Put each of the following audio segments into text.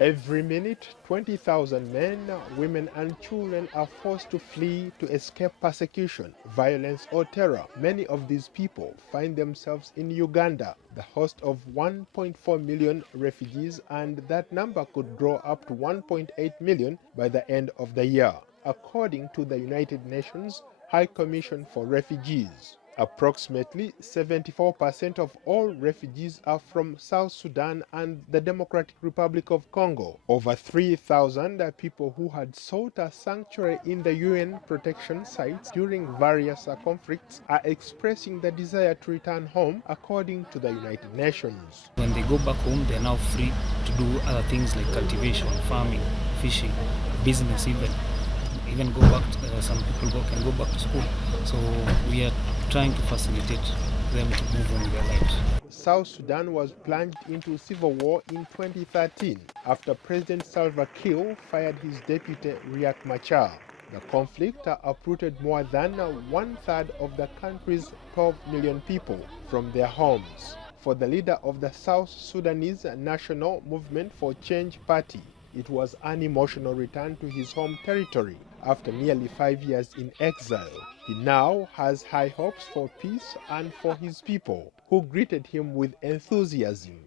Every minute, 20,000 men, women, and children are forced to flee to escape persecution, violence, or terror. Many of these people find themselves in Uganda, the host of 1.4 million refugees, and that number could grow up to 1.8 million by the end of the year, according to the United Nations High Commission for Refugees. Approximately 74% of all refugees are from South Sudan and the Democratic Republic of Congo. Over 3,000 people who had sought a sanctuary in the UN protection sites during various conflicts are expressing the desire to return home, according to the United Nations. When they go back home, they are now free to do other things like cultivation, farming, fishing, business even go back to, some people can go back to school. So we are trying to facilitate them to move on with their lives. South Sudan was plunged into civil war in 2013 after President Salva Kiir fired his deputy Riek Machar. The conflict uprooted more than one-third of the country's 12 million people from their homes. For the leader of the South Sudanese National Movement for Change Party, it was an emotional return to his home territory after nearly 5 years in exile. He now has high hopes for peace and for his people, who greeted him with enthusiasm.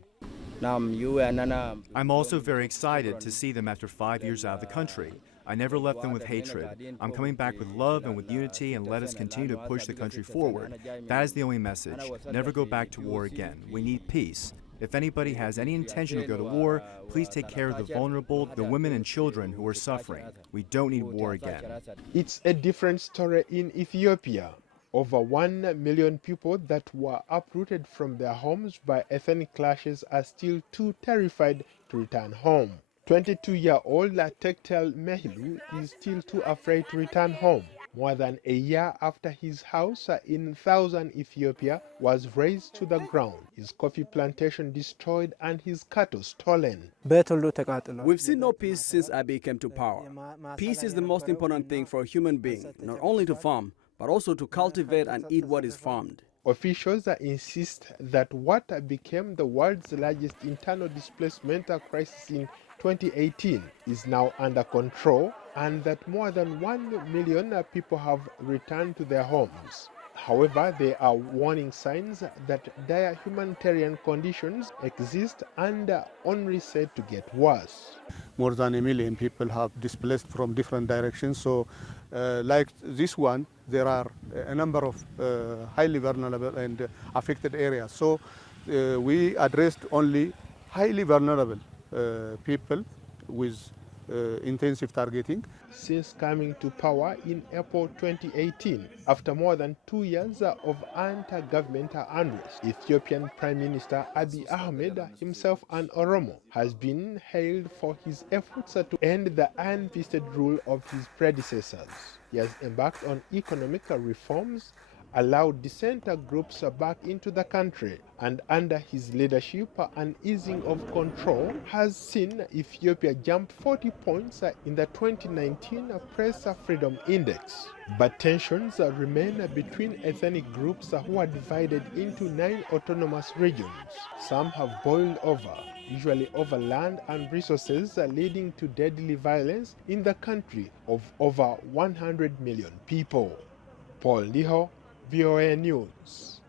I'm also very excited to see them after 5 years out of the country. I never left them with hatred. I'm coming back with love and with unity, and let us continue to push the country forward. That is the only message. Never go back to war again. We need peace. If anybody has any intention to go to war, please take care of the vulnerable, the women and children who are suffering. We don't need war again. It's a different story in Ethiopia. Over 1 million people that were uprooted from their homes by ethnic clashes are still too terrified to return home. 22-year-old Tektel Mehilu is still too afraid to return home, more than a year after his house in southern Ethiopia was razed to the ground, his coffee plantation destroyed, and his cattle stolen. We've seen no peace since Abiy came to power. Peace is the most important thing for a human being, not only to farm, but also to cultivate and eat what is farmed. Officials insist that what became the world's largest internal displacement crisis in 2018 is now under control, and that more than 1 million people have returned to their homes. However, there are warning signs that dire humanitarian conditions exist and are only set to get worse. More than 1 million people have displaced from different directions. So, like this one, there are a number of highly vulnerable and affected areas. So, we addressed only highly vulnerable people with intensive targeting. Since coming to power in April 2018, after more than 2 years of anti-governmental unrest, Ethiopian Prime Minister Abiy Ahmed, himself an Oromo, has been hailed for his efforts to end the iron-fisted rule of his predecessors. He has embarked on economic reforms, allowed dissenter groups back into the country, and under his leadership, an easing of control has seen Ethiopia jump 40 points in the 2019 Press Freedom Index. But tensions remain between ethnic groups who are divided into 9 autonomous regions. Some have boiled over, usually over land and resources, leading to deadly violence in the country of over 100 million people. Paul Liho, VOA News.